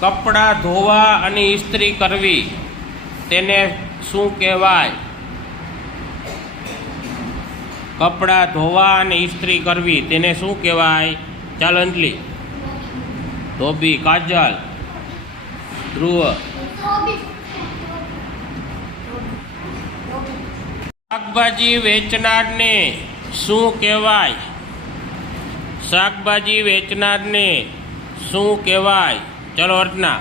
કપડાં ધોવા અને ઇસ્ત્રી કરવી તેને શું કહેવાય? કપડાં ધોવા અને ઇસ્ત્રી કરવી તેને શું કહેવાય? ચાલો અંજલિ. ધોબી. કાજલ. ધ્રુવ. શાકભાજી વેચનારને શું કહેવાય? શાકભાજી વેચનારને શું કહેવાય? ચલો અર્ચના.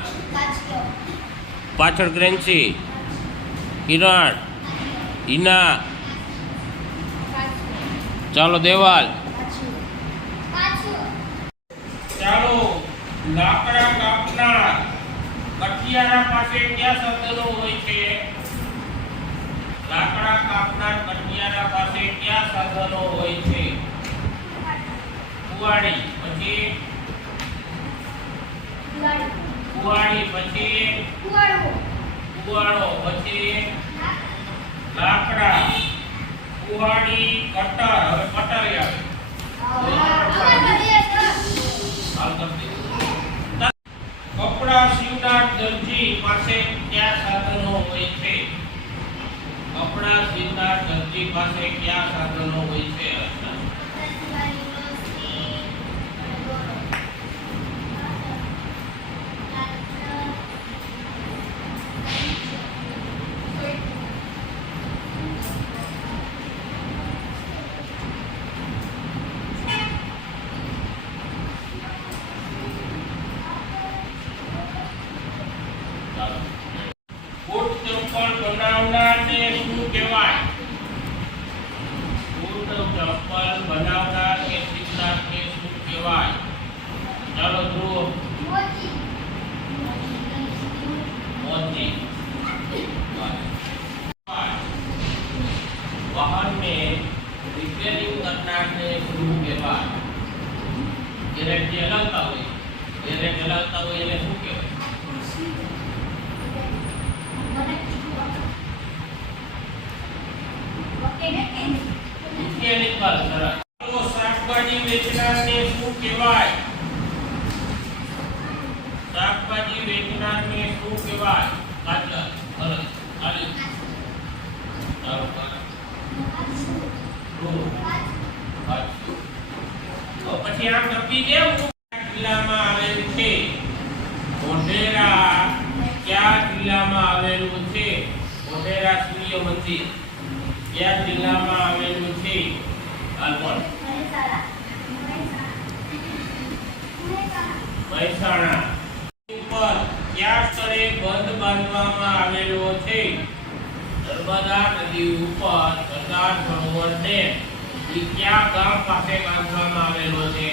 પાછળ ગ્રેન્સી. કિરણ. હિના. ચાલો દેવાલ. ચાલો લાકડા કાપનાર કટિયારા પાસે કયા સાધનો હોય છે? લાકડા કાપનાર કટિયારા પાસે કયા સાધનો હોય છે? કુવાડી. પછી કુવાડી. પછી કુવાડો. પછી લાકડા. કુવાડી. કટર. હવે કટર આવે. કપડા સીવનાર દરજી પાસે કયા સાધનો હોય છે? કપડા સીવનાર દરજી પાસે કયા સાધનો હોય છે? બૂટ ચપ્પલ બનાવનારને શું કહેવાય? બૂટ ચપ્પલ બનાવનાર કે સીવનારને શું કહેવાય? ચાલો ધ્રુવ. મોતી. વાહનને રિપેરિંગ કરનારને શું કહેવાય? ગેરેજ ચલાવતા હોય એને શું કહેવાય? શાકભાજી વેચનારને શું કહેવાય? શાકભાજી વેચનારને શું કહેવાય? કાજલ. ભરત. આલી. પછી આમ નક્કી કેમ જિલ્લામાં આવેલું છે? મોઢેરા કયા જિલ્લામાં આવેલું છે? મોઢેરા સૂર્ય મંદિર કયા જિલ્લામાં આવેલું છે? હાલપણ. મહેસાણા. ઉપર કયા સ્થળે બંધ બાંધવામાં આવેલો છે? નર્મદા નદી ઉપર સરદાર સરોવર ડેમ એ કયા ગામ પાસે બાંધવામાં આવેલો છે?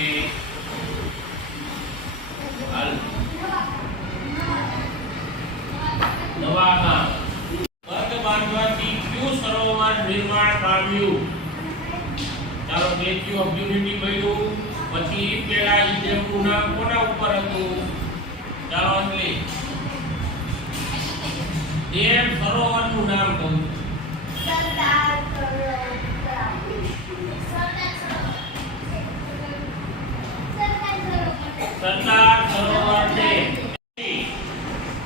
નવા ગામ. બંધ બાંધવાથી કયું સરોવર નિર્માણ પામ્યું? ચાલો સ્ટેચ્યુ ઓફ યુનિટી બન્યું. પછી પેલા ઈ ડેમનું નામ કોના ઉપર હતું? ચાલો અંજલિ. ડેમ સરોવરનું નામ કહું. Sardar Sarovar dam.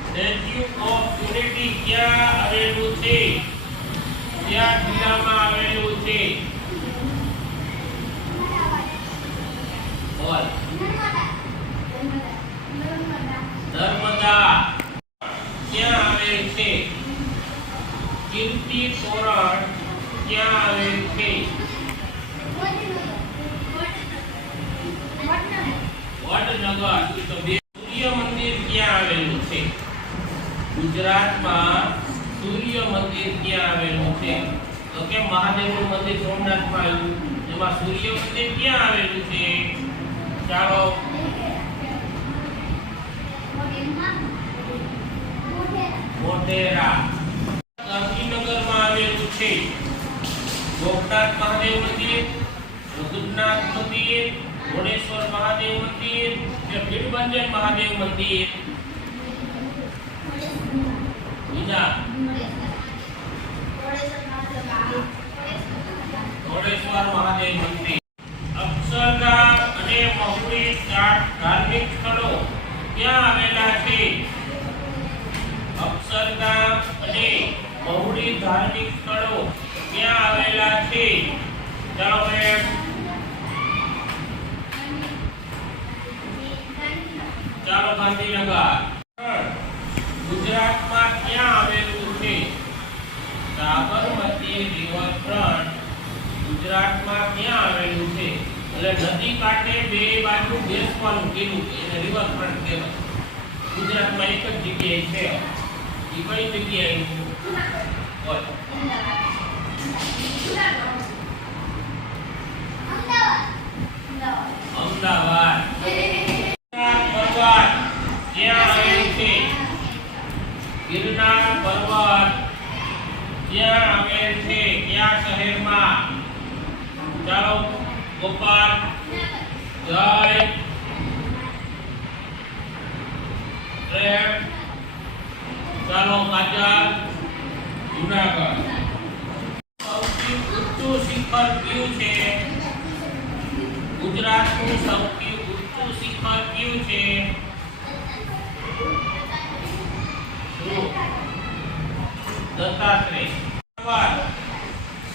Statue of unity ક્યાં આવેલું છે? કયા જિલ્લામાં આવેલું છે? બોલ. નર્મદા. ક્યાં આવેલ છે? કીર્તિ તોરણ ક્યાં આવેલ છે? વડનગર. તો સૂર્ય મંદિર ક્યાં આવેલું છે? ગુજરાતમાં સૂર્ય મંદિર ક્યાં આવેલું છે? તો કે મહાદેવનું મંદિર સોમનાથમાં આવ્યું, એમાં સૂર્ય મંદિર ક્યાં આવેલું છે? ચાલો. મોઢેરા. ગાંધીનગરમાં આવેલું છે. ગોપનાથ મહાદેવ મંદિર, રુદ્રનાથ મંદિર, ઘોડેશ્વર મહાદેવ મંદિર કે ભીડભંજન મહાદેવ મંદિર? ઘોડેશ્વર મહાદેવ મંદિર. અક્ષરધામ અને મહુડી ધાર્મિક સ્થળો ક્યાં આવેલા છે? છે? અક્ષરધામ અને બહુડી ધાર્મિક સ્થળો ક્યાં આવેલા છે? ચાલો મેમ. ચાલો ગાંધીનગર. ગુજરાતમાં ક્યાં આવેલું છે? સાબરમતી રિવરફ્રન્ટ ગુજરાતમાં ક્યાં આવેલું છે? એટલે નદી કાંઠે બે બાજુ બેસવાનું કીધું એને રિવરફ્રન્ટ કહેવાય. ગુજરાતમાં એક જ જગ્યાએ છે. એ કઈ જગ્યાએ? બોલ. અમદાવાદ. પર્વત ક્યાં આવેલું છે? ગિરનાર પર્વત ક્યાં આવેલ છે? કયા શહેરમાં? ચાલો ગોપાલ. જય. પ્રેમ. ચાલો કાજલ. જુનાગઢ. સૌથી ઊંચું શિખર કયું છે? ગુજરાતનું સૌથી ઊંચું શિખર કયું છે? દત્તાત્રેય.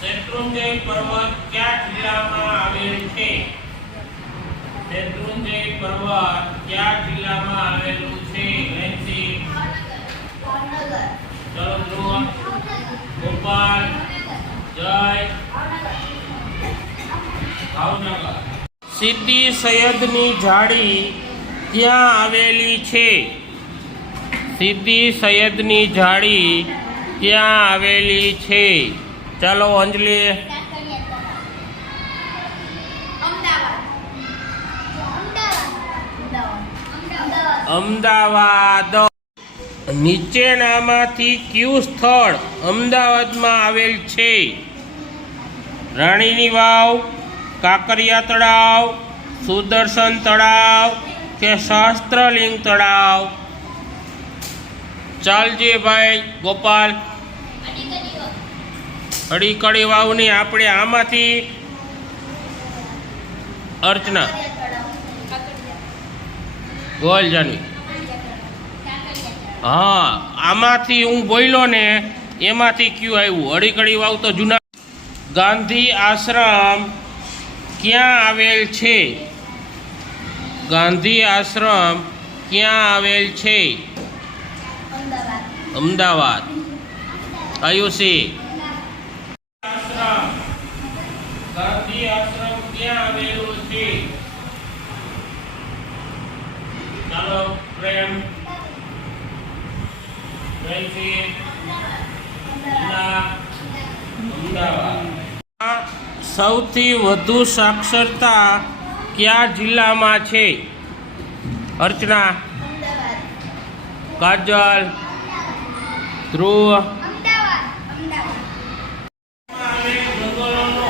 શેત્રુંજય પર્વત કયા જિલ્લામાં આવેલ છે? શેત્રુંજય પર્વત કયા જિલ્લામાં આવેલું છે? લેન્સી. ચલો ધ્રુવ. ગોપાલ. જય. ભાવનગર. સીદી સૈયદની જાળી ક્યાં આવેલી છે? સીદી સૈયદની જાળી ક્યાં આવેલી છે? ચાલો અંજલિ. અમદાવાદ. નીચેનામાંથી કયું સ્થળ અમદાવાદમાં આવેલ છે? રાણીની વાવ, કાંકરિયા તળાવ, સુદર્શન તળાવ કે સહસ્ત્રલિંગ તળાવ? ચાલજે ભાઈ ગોપાલ. અડીકડી વાવની આપણે આમાંથી અર્ચના. બોલ જાનવી. હા, આમાંથી હું બોલ્યો ને એમાંથી કયું આવ્યું? અડીકડી વાવ તો જૂના. ગાંધી આશ્રમ ક્યાં આવેલ છે? ગાંધી આશ્રમ ક્યાં આવેલ છે? અમદાવાદ. આયુષી. આશ્રમ ગાંધી આશ્રમ ક્યાં આવેલું છે? ચાલો પ્રેમ. અમદાવાદ. સૌથી વધુ સાક્ષરતા કયા જિલ્લામાં છે? અર્ચના. કાજલ. ધ્રુવ. જંગલોનો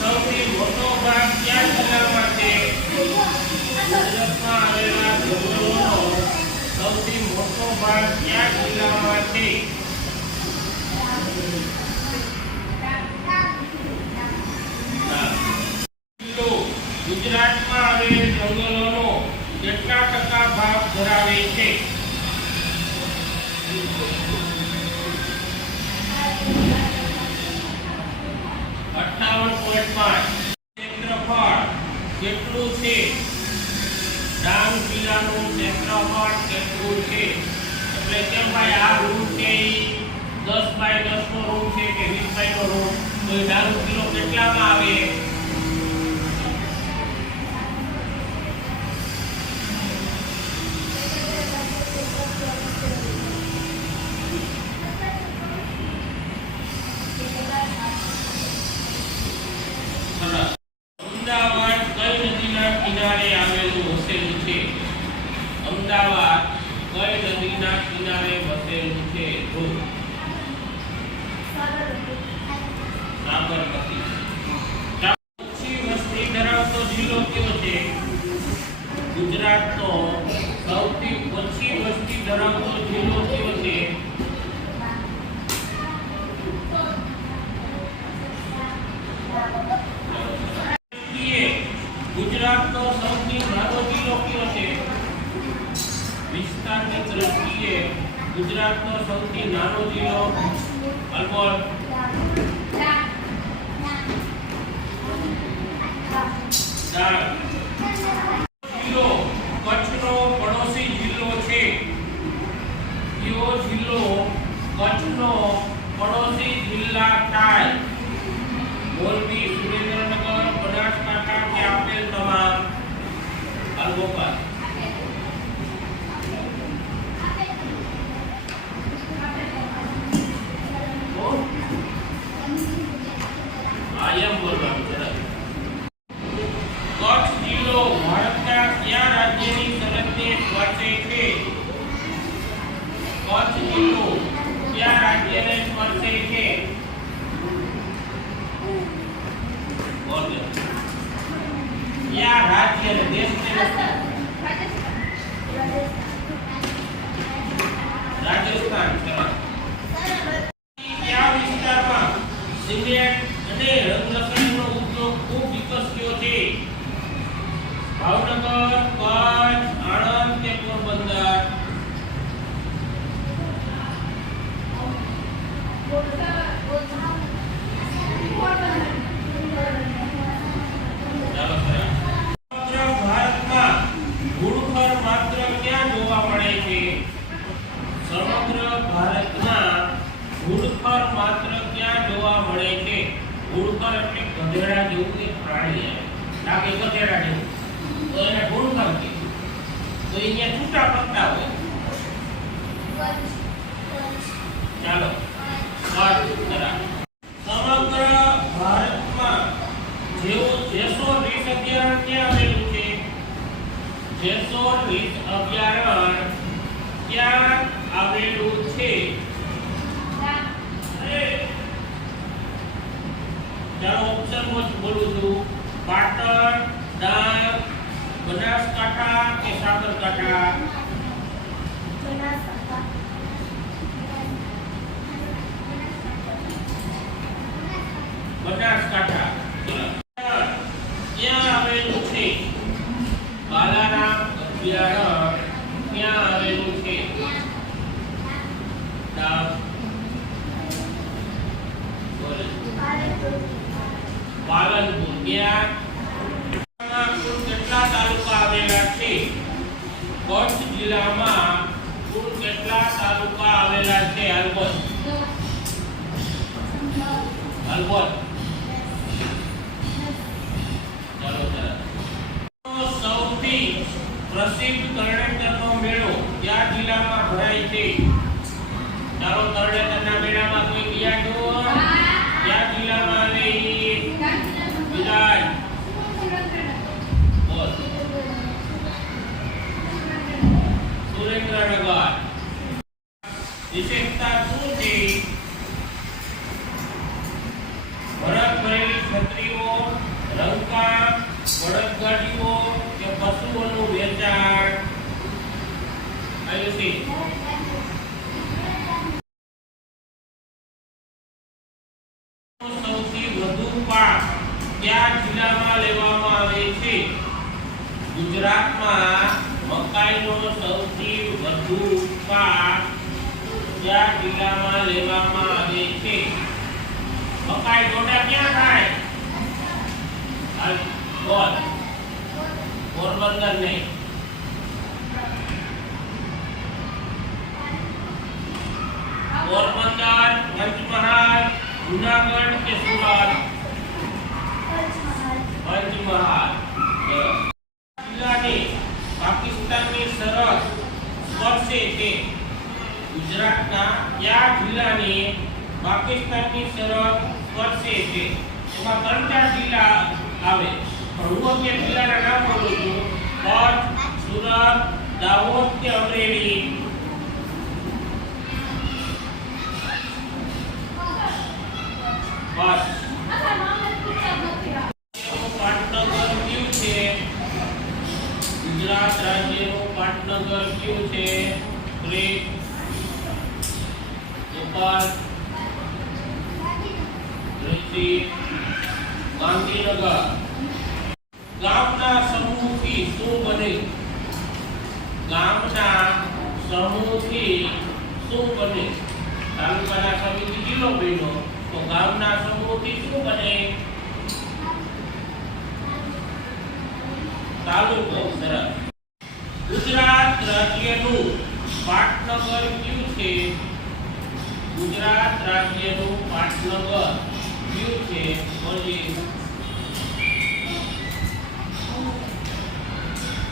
સૌથી મોટો ભાગ કયા જિલ્લામાં છે? ગુજરાતમાં આવેલા જંગલોનો સૌથી મોટો ભાગ કયા જિલ્લામાં છે? ગુજરાતમાં આવેલ જંગલોનો કેટલા ટકા ભાગ ધરાવે છે? 58.5. ક્ષેત્રફળ કેટલું છે? ડાંગ જિલ્લાનું ક્ષેત્રફળ કેટલું છે? એટલે કેમ ભાઈ આ રૂમ છે એ 10x10 નો રૂમ છે કે 20x નો રૂમ? તો એ ડાંગ જિલ્લો કેટલામાં આવે? અમદાવાદ કઈ નદીના કિનારે આવેલું વસેલું છે? અમદાવાદ કઈ નદીના કિનારે વસેલું છે? સાબરમતી. વિસ્તારની દ્રષ્ટિએ ગુજરાતનો સૌથી નાનો જિલ્લો અલબોલ જિલ્લો કચ્છનો પડોશી જિલ્લો છે. કયો જિલ્લો કચ્છનો પડોશી જિલ્લા થાય? મોરબી, સુરેન્દ્રનગર, બનાસકાંઠા કે આપેલ તમામ? અલગોપાલ આયમ બોલવાનું જરાક. કચ્છ જિલ્લો ભારતના કયા રાજ્યની સરહદને સ્પર્શે છે? કચ્છ જિલ્લો કયા રાજ્યને સ્પર્શે છે? બોલો. કયા રાજ્ય ને દેશને રાજસ્થાન. કયા વિસ્તારમાં સિમેન્ટ અને રંગલકડીનો ઉદ્યોગ ખૂબ વિકસ્યો છે? ભાવનગર, કચ્છ, આણંદ કે પોરબંદર? સમગ્ર ભારતમાં ઘૂડખર માત્ર ક્યાં જોવા મળે છે? સમગ્ર ભારતમાં ઘૂડખર માત્ર ક્યાં જોવા મળે છે? ઘૂડખર એટલે ગધેડા જેવું એક પ્રાણી લાગે, ગધેડા જેવું, તો એને ઘૂડખર કહે. તો અહીંયા છૂટા પત્તા હોય. ચાલો સમગ્ર ભારતમાં જેસોર રીંછ અભયારણ્ય ક્યાં આવેલું છે? જેસોર રીંછ અભયારણ્ય ક્યાં આવેલું છે? ચાલો ઓપ્શન બોલું છું. પાટણ, ડાંગ, બનાસકાંઠા કે સાબરકાંઠા? બનાસકાંઠા. ક્યાં આવેલું છે? બાલારામ અભયારણ્ય ક્યાં આવેલું છે? પાલનપુર. ક્યાં? કુલ કેટલા તાલુકા આવેલા છે? કચ્છ જિલ્લામાં કુલ કેટલા તાલુકા આવેલા છે? અલબોલ સૌથી પ્રસિદ્ધ તરણેતરનો મેળો કયા જિલ્લામાં ભરાય છે? ચાલો તરણેતરના મેળામાં કોઈ ગયા છો? કયા જિલ્લામાં આવે? વિરાજ. બોલ. સુરેન્દ્રનગર. વિશેષતા શું છે? ભરત ભરેલી છત્રીઓ, રંગકામ, બળદગાડીઓ કે પશુઓનું વેચાણ? આયુષી. સૌથી વધુ પાક કયા જિલ્લામાં લેવામાં આવે છે? ગુજરાતમાં મકાઈનો સૌથી વધુ પાક કયા જિલ્લામાં લેવામાં આવે છે? મકાઈ ડોડા ક્યાં થાય? બોલ. પોરબંદર નહીં. પોરબંદર, પંચમહાલ, જૂનાગઢ કે સુરત? પંચમહાલ. જિલ્લાને પાકિસ્તાનની સરહદ સ્પર્શે છે? ગુજરાતના કયા જિલ્લાને પાકિસ્તાનની સરહદ સ્પર્શે છે? એમાં 3-4 જિલ્લા આવે. હું અન્ય જિલ્લાના નામ બોલું છું. કચ્છ, સુરત, દાહોદ કે અમરેલી? બસ. પાટનગર કયું છે? ગુજરાત રાજ્યનું પાટનગર કયું છે? ગોપાલ, ગાંધીનગર. ગામના સમૂહથી શું બને? ગામના સમૂહથી શું બને? તાલુકાના સમૂહથી જિલ્લો બન્યો તો ગામના સમૂહથી શું બને? તાલુકો. સરસ. ગુજરાત રાજ્યનું પાટનગર કયું છે? ગુજરાત રાજ્યનું પાટનગર કયું છે? બોલીએ.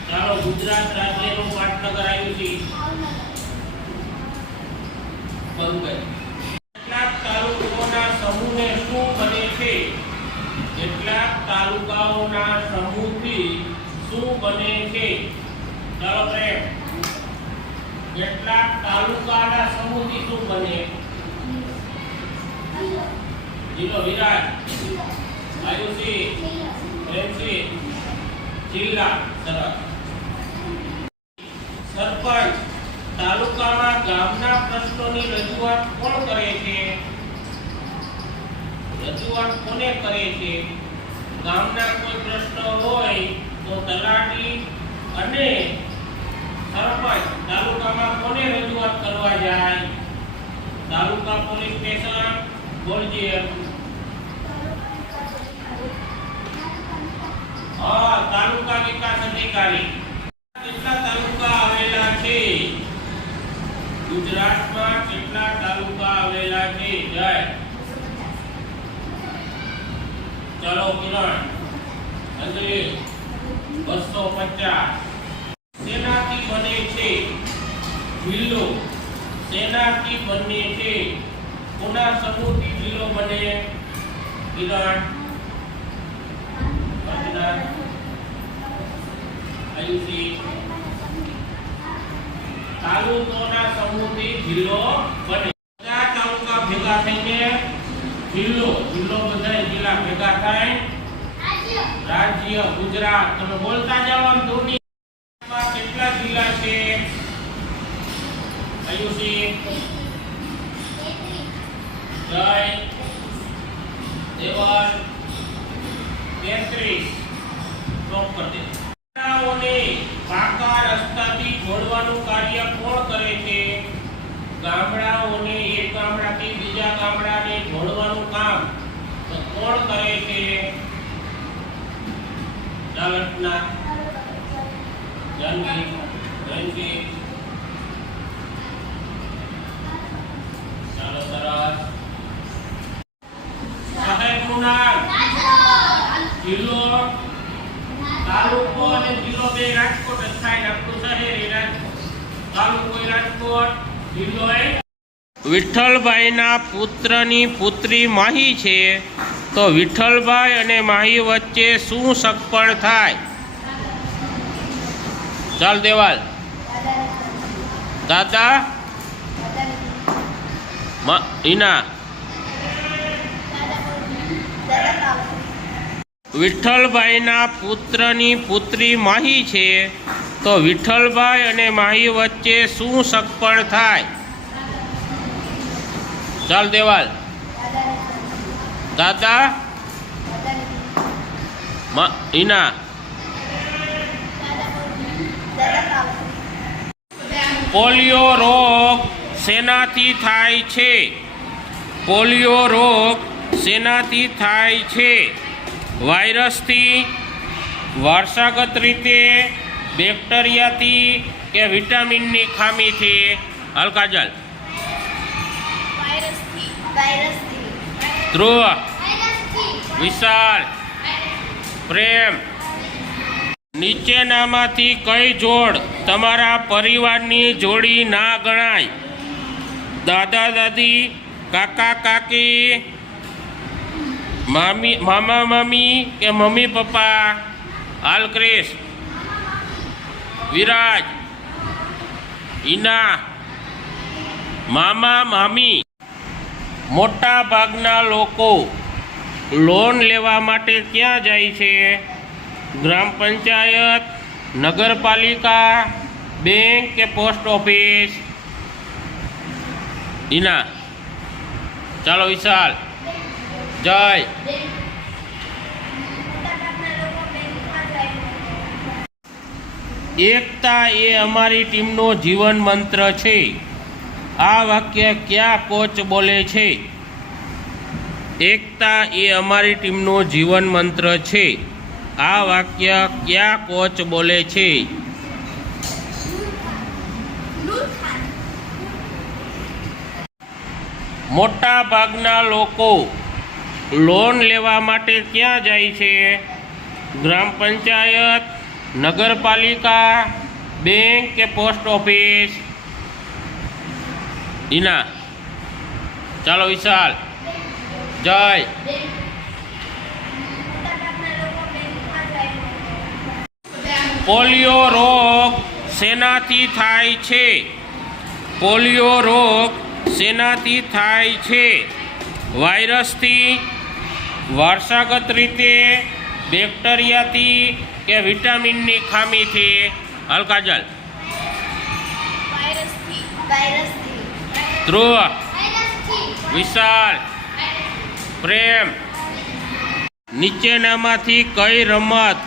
ચાલો, ગુજરાત રાજ્યનું પાટનગર આવ્યું છે. કેટલાક તાલુકાઓના સમૂહને શું બને છે? કેટલાક તાલુકાઓના સમૂહથી શું બને છે? ચાલો પ્રેમ. કેટલાક તાલુકાના સમૂહથી શું બને? જિલ્લો. વિરાજ. આયુષી. પ્રેમસી. જિલ્લા. સરસ. સરપંચ. તાલુકામાં ગામના પ્રશ્નોની રજૂઆત કોણ કરે છે? રજૂઆત કોને કરે છે? ગામના કોઈ પ્રશ્ન હોય તો તલાટી અને સરપંચ તાલુકામાં કોને રજૂઆત કરવા જાય? તાલુકા પોલીસ સ્ટેશન. બોલજે. તાલુકા વિકાસ અધિકારી. કેટલા તાલુકા આવેલા છે? ગુજરાતમાં કેટલા તાલુકા આવેલા છે? જય. ચલો કિરણ. અંજલિ. 250. સેનાથી બને છે જિલ્લો? સેનાથી બને છે. કોના સમૂહથી જિલ્લો બને? કિરણ. આયુષી. તાલુકાના સમૂહથી જિલ્લો બને. બધા તાલુકા ભેગા થઈને જિલ્લો. જિલ્લો બધા જિલ્લા ભેગા થાય રાજ્ય. ગુજરાત. તમે બોલતા જાઓ. આમ દુનિયામાં કેટલા જિલ્લા છે? આયુષી. જય. દેવલ. 33. સ્ટોપ કરી દે. ગામડાઓને પાકા રસ્તાથી જોડવાનું કાર્ય કોણ કરે છે? ગામડાઓને એક ગામડાથી બીજા ગામડાને જોડવાનું કામ તો કોણ કરે છે? જાગૃતના. જાનકી. જયંતી. ચાલો સરસ. શહેરનું નામ. જિલ્લો. તાલુકો અને જિલ્લો બે રાજકોટ જ થાય. આપણું શહેર એ રાજકોટ. તાલુકો એ રાજકોટ. જિલ્લો એ. વિઠ્ઠલભાઈના પુત્રની પુત્રી માહી છે તો વિઠ્ઠલભાઈ અને માહી વચ્ચે શું સગપણ થાય? ચાલ દેવાલ. દાદા. ઈના. વિઠ્ઠલભાઈના પુત્રની પુત્રી માહી છે તો વિઠ્ઠલભાઈ અને માહી વચ્ચે શું સગપણ થાય? ચાલ દેવાલ. દાદા. ઈના. પોલિયો રોગ શેનાથી થાય છે? પોલિયો રોગ શેનાથી થાય છે? વાયરસથી, વારસાગત રીતે, બેક્ટેરિયાથી કે વિટામિનની ખામીથી? હલકાજલ. ધ્રુવ. વિશાલ. પ્રેમ. નીચેનામાંથી કઈ જોડ તમારા પરિવારની જોડી ના ગણાય? દાદા દાદી, કાકા કાકી, મામા મામી કે મમ્મી પપ્પા? હાલ ક્રિશ. વિરાજ. ઈના. મામા મામી. મોટા ભાગના લોકો લોન લેવા માટે ક્યાં જાય છે? ગ્રામ પંચાયત, નગરપાલિકા, બેંક કે પોસ્ટ ઓફિસ? ઈના. ચાલો વિશાલ. જય. એકતા એ અમારી ટીમનો જીવન મંત્ર છે. આ વાક્ય કયા કોચ બોલે છે? એકતા એ અમારી ટીમનો જીવન મંત્ર છે. આ વાક્ય કયા કોચ બોલે છે? મોટા ભાગના લોકો લોન લેવા માટે ક્યાં જાય છે? ગ્રામ પંચાયત, નગરપાલિકા, બેંક કે પોસ્ટ ઓફિસ? ઈના ચાલો વિશાલ, જય. પોલિયો રોગ શેનાથી થાય છે? પોલિયો રોગ શેનાથી થાય છે? વાયરસથી, વારસાગત રીતે, બેક્ટેરિયાથી કે વિટામિનની ખામીથી? હલકાજલ, ધ્રુવ, વિશાલ, પ્રેમ. નીચેનામાંથી કઈ રમત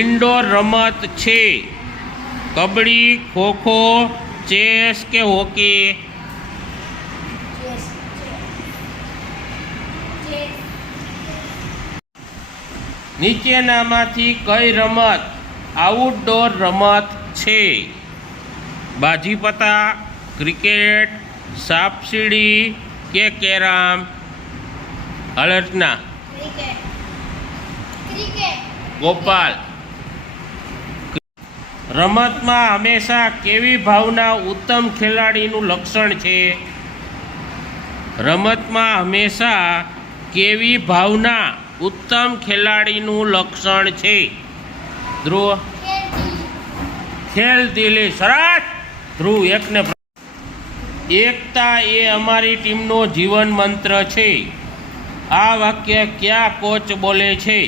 ઇન્ડોર રમત છે? કબડ્ડી, ખોખો, ચેસ કે હોકી? નીચેનામાંથી કઈ રમત આઉટડોર રમત છે? બાજીપતા, ક્રિકેટ, સાપસીડી કે કેરમ? અલર્ટના, ગોપાલ. રમતમાં હંમેશા કેવી ભાવના ઉત્તમ ખેલાડીનું લક્ષણ છે? રમતમાં હંમેશા કેવી ભાવના ઉત્તમ ખેલાડીનું લક્ષણ છે? ધ્રુવ, ખેલદિલી. સરસ ધ્રુવ, એકને. એકતા એ અમારી ટીમનો જીવન મંત્ર છે. આ વાક્ય કયા કોચ બોલે છે?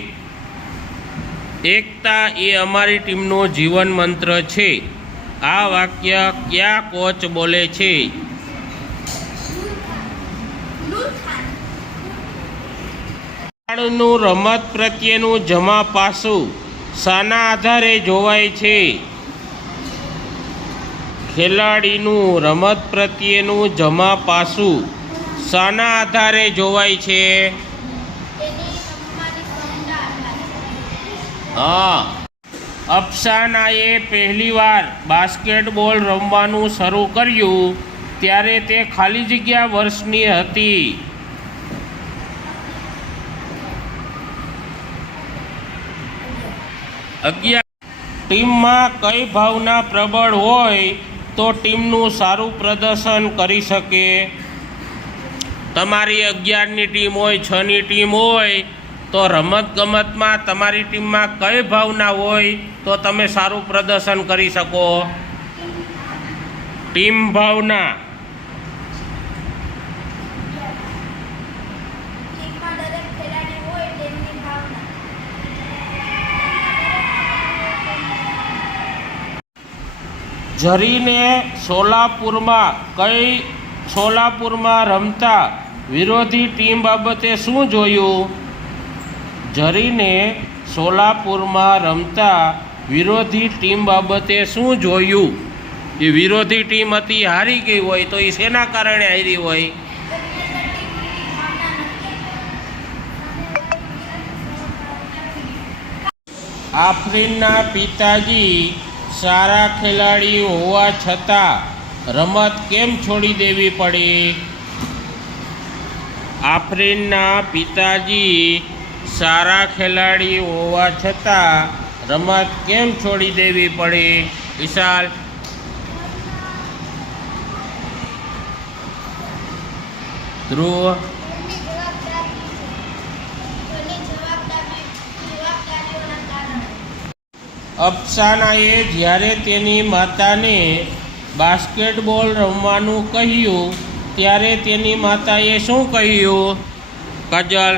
એકતા એ અમારી ટીમનો જીવન મંત્ર છે. આ વાક્ય કયા કોચ બોલે છે? ખેલાડીનું રમત પ્રત્યેનું જમા પાસું શાના આધારે જોવાય છે? ખેલાડીનું રમત પ્રત્યેનું જમા પાસું શાના આધારે જોવાય છે? હા. અફસાનાએ પહેલીવાર બાસ્કેટબોલ રમવાનું શરૂ કર્યું ત્યારે તે ખાલી જગ્યા વર્ષની હતી. ટીમમાં કઈ ભાવના પ્રબળ હોય તો ટીમનું સારું પ્રદર્શન કરી શકે? તમારી 11ની ટીમ હોય, 6ની ટીમ હોય તો રમતગમતમાં તમારી ટીમમાં કઈ ભાવના હોય તો તમે સારું પ્રદર્શન કરી શકો? ટીમ ભાવના. ઝરીને સોલાપુરમાં રમતા વિરોધી ટીમ બાબતે શું જોયું? ઝરીને સોલાપુરમાં રમતા વિરોધી ટીમ બાબતે શું જોયું? એ વિરોધી ટીમ હતી, હારી ગઈ હોય તો એ શેના કારણે હારી હોય? આફરીનના પિતાજી સારા ખેલાડી હોવા છતાં રમત કેમ છોડી દેવી પડી? આફરીનના પિતાજી સારા ખેલાડી હોવા છતાં રમત કેમ છોડી દેવી પડી? વિશાલ, ધ્રુવ, અફસાનાએ જ્યારે તેની માતાને બાસ્કેટબોલ રમવાનું કહ્યું ત્યારે તેની માતાએ શું કહ્યું? કાજલ,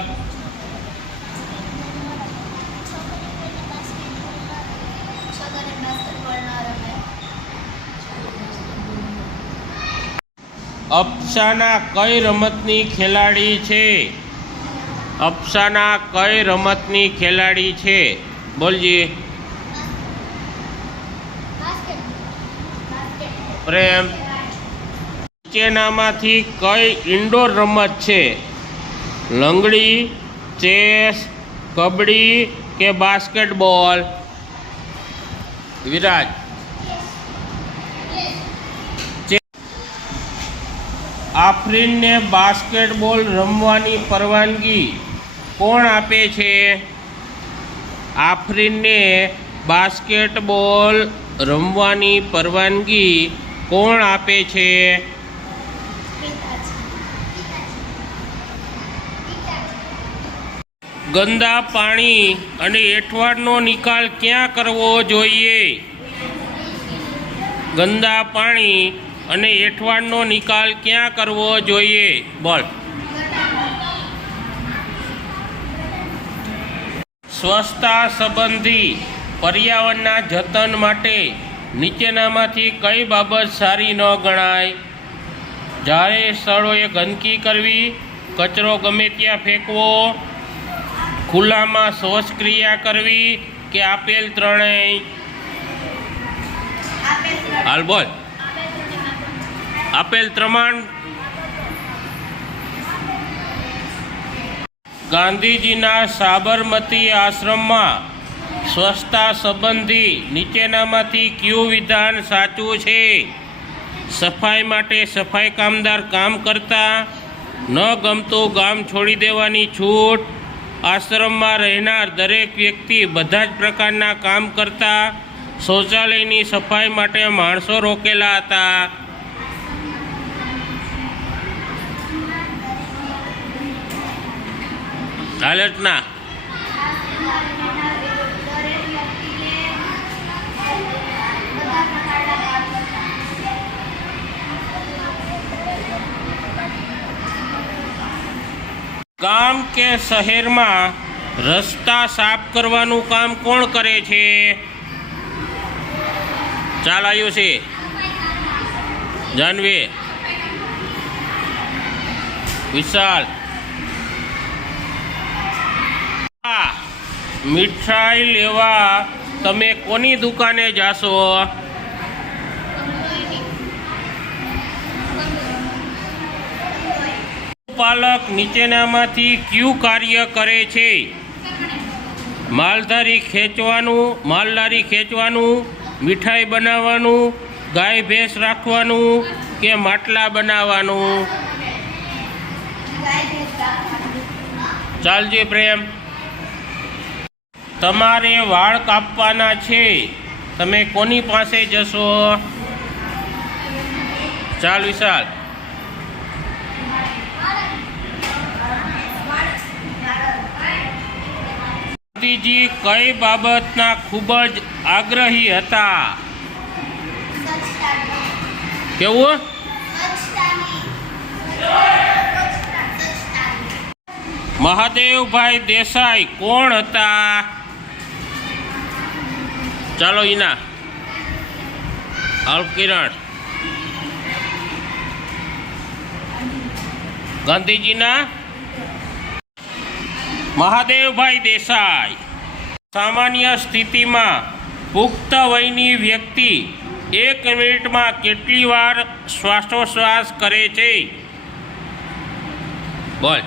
અફસાના કઈ રમતની ખેલાડી છે? અફસાના કઈ રમતની ખેલાડી છે? બોલજી. પ્રેમ, નીચેનામાંથી કઈ ઇન્ડોર રમત છે? લંગડી, ચેસ, કબડ્ડી કે બાસ્કેટબોલ? વિરાજ, આફરીનને બાસ્કેટબોલ રમવાની પરવાનગી કોણ આપે છે? આફરીનને બાસ્કેટબોલ રમવાની પરવાનગી કોણ આપે છે? ગંદા પાણી અને એંઠવાડનો નિકાલ ક્યાં કરવો જોઈએ? ગંદા પાણી અને એંઠવાડનો નિકાલ ક્યાં કરવો જોઈએ? બોલ. સ્વચ્છતા સંબંધી પર્યાવરણના જતન માટે નીચેનામાંથી કઈ બાબત સારી ન ગણાય? જાહેર સ્થળોએ ગંદકી કરવી, કચરો ગમે ત્યાં ફેંકવો, ખુલ્લામાં શૌચક્રિયા કરવી કે આપેલ ત્રણેય? હાલ બોલ. આપેલ ત્રમાણ. ગાંધીજીના સાબરમતી આશ્રમમાં સ્વચ્છતા સંબંધી નીચેનામાંથી કયું વિધાન સાચું છે? સફાઈ માટે સફાઈ કામદાર કામ કરતા, ન ગમતું ગામ છોડી દેવાની છૂટ, આશ્રમમાં રહેનાર દરેક વ્યક્તિ બધા જ પ્રકારના કામ કરતા, શૌચાલયની સફાઈ માટે માણસો રોકેલા હતા. હાલતના ગામ કે શહેરમાં રસ્તા સાફ કરવાનું કામ કોણ કરે છે? ચાલ આવ્યું છે. જાનવી, વિશાલ. મીઠાઈ લેવા તમે કોની દુકાને જાશો? પાલક નીચેનામાંથી કયું કાર્ય કરે છે? માલધારી ખેંચવાનું, મીઠાઈ બનાવવાનું, ગાય ભેંસ રાખવાનું કે માટલા બનાવવાનું? ચાલજે પ્રેમ. તમારે વાળ કાપવાના છે, તમે કોની પાસે જશો? ચાલ વિશાલ. ગાંધીજી કઈ બાબતના ખૂબ જ આગ્રહી હતા? કેવું? મહાદેવભાઈ દેસાઈ કોણ હતા? ચાલો ઈના. કિરણ. ગાંધીજીના મહાદેવભાઈ દેસાઈ. સામાન્ય સ્થિતિમાં પુખ્ત વયની વ્યક્તિ 1 મિનિટમાં કેટલી વાર શ્વાસોશ્વાસ કરે છે? બોલ.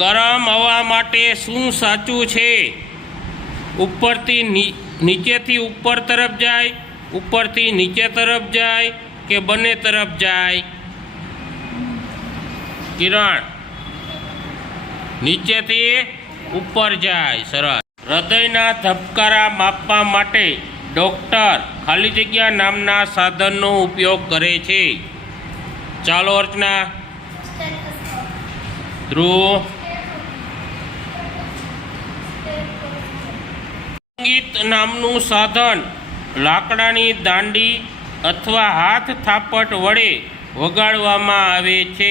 ગરમ હવા માટે શું સાચું છે? ઉપરથી નીચેથી ઉપર તરફ જાય, ઉપરથી નીચે તરફ જાય કે બંને તરફ જાય? કિરણ, નીચેથી ઉપર જાય. સરસ. હૃદયના ધબકારા માપવા માટે ડૉક્ટર ખાલી જગ્યા નામના સાધનનો ઉપયોગ કરે છે. ચાલો અર્ચના. ધ્રુવ. સંગીત નામનું સાધન લાકડાની દાંડી અથવા હાથ થાપટ વડે વગાડવામાં આવે છે.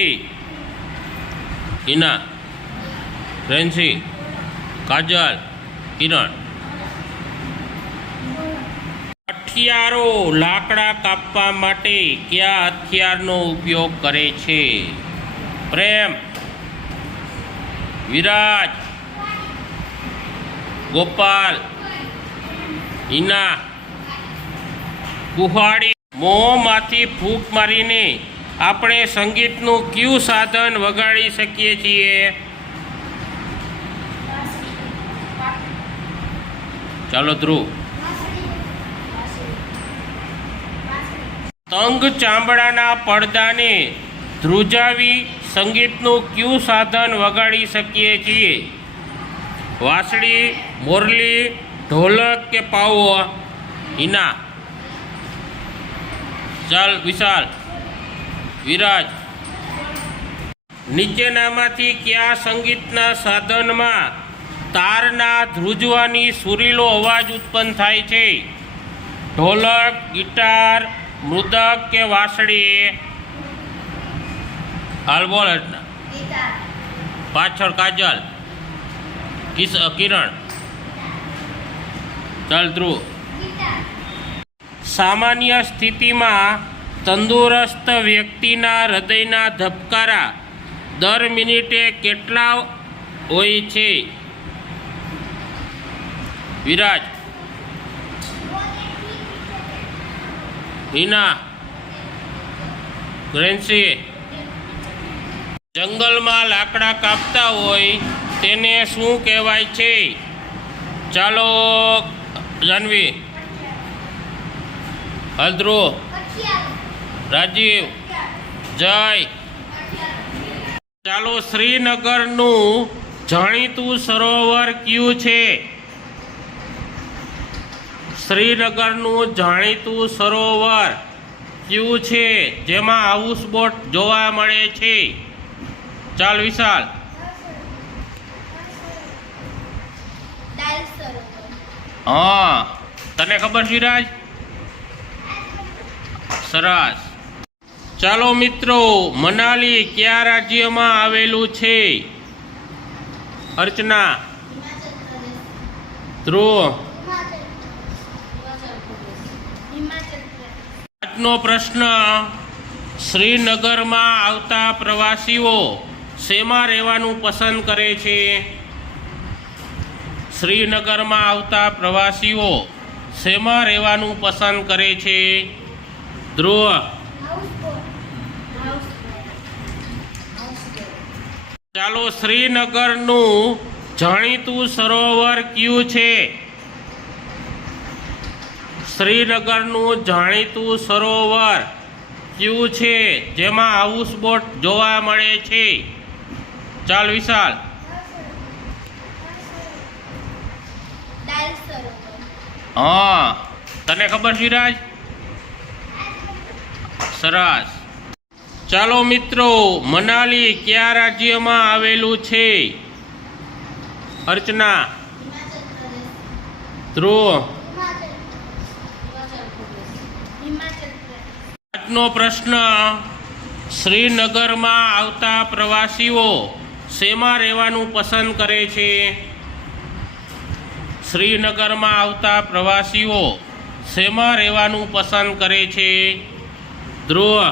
હિના, રેન્સી, કાજલ, કિરણ. હથિયારો લાકડા કાપવા માટે કયા હથિયારનો ઉપયોગ કરે છે? પ્રેમ, વિરાજ, ગોપાલ, હિના, કુહાડી. મોંમાંથી ફૂંક મારીને આપણે સંગીતનું કયું સાધન વગાડી શકીએ છીએ? ચાલો ધ્રુવ. તંગ ચામડાના પડદાને ધ્રુજાવી સંગીતનું કયું સાધન વગાડી શકીએ છીએ? વાંસળી, મોરલી, ઢોલક કે પાવો? હિના. ચાલ વિશાલ, વિરાજ. નીચેનામાંથી કયા સંગીતના સાધનમાં તારના ધ્રુજવાની સુરીલો અવાજ ઉત્પન્ન થાય છે? ઢોલક, ગિટાર, મૃદક કે વાંસળી? હાલ બોલ. પાછળ કાજલ, કિરણ. ચાલ ધ્રુવ. સામાન્ય સ્થિતિમાં તંદુરસ્ત વ્યક્તિના હૃદયના ધબકારા દર મિનિટે કેટલા હોય છે? વિરાજ, હિના, ગ્રેન્સી. જંગલમાં લાકડા કાપતા હોય તેને શું કહેવાય છે? ચાલો જાનવી, હલ્દ્રો, રાજીવ, જય. ચાલો શ્રીનગરનું જાણીતું સરોવર કયું છે? શ્રીનગરનું જાણીતું સરોવર કયું છે જેમાં હાઉસબોટ જોવા મળે છે? ચાલ વિશાલ. હા, તને ખબર છે રાજ? સરસ. ચાલો મિત્રો, મનાલી કયા રાજ્યમાં આવેલું છે? અર્ચના, ધ્રુવ. આજનો પ્રશ્ન: શ્રીનગરમાં આવતા પ્રવાસીઓ શેમાં રહેવાનું પસંદ કરે છે? શ્રીનગરમાં આવતા પ્રવાસીઓ શેમાં રહેવાનું પસંદ કરે છે? ધ્રુવ. ચાલો શ્રીનગરનું જાણીતું સરોવર કયું છે? શ્રીનગરનું જાણીતું સરોવર કયું છે જેમાં હાઉસબોટ જોવા મળે છે? ચાલ વિશાલ. હા, તને ખબર છે રાજ? સરસ. ચાલો મિત્રો, મનાલી કયા રાજ્યમાં આવેલું છે? અર્ચના, ધ્રુવ. આજનો પ્રશ્ન: શ્રીનગરમાં આવતા પ્રવાસીઓ શેમાં રહેવાનું પસંદ કરે છે? શ્રીનગરમાં આવતા પ્રવાસીઓ શેમાં રહેવાનું પસંદ કરે છે? ધ્રુવ.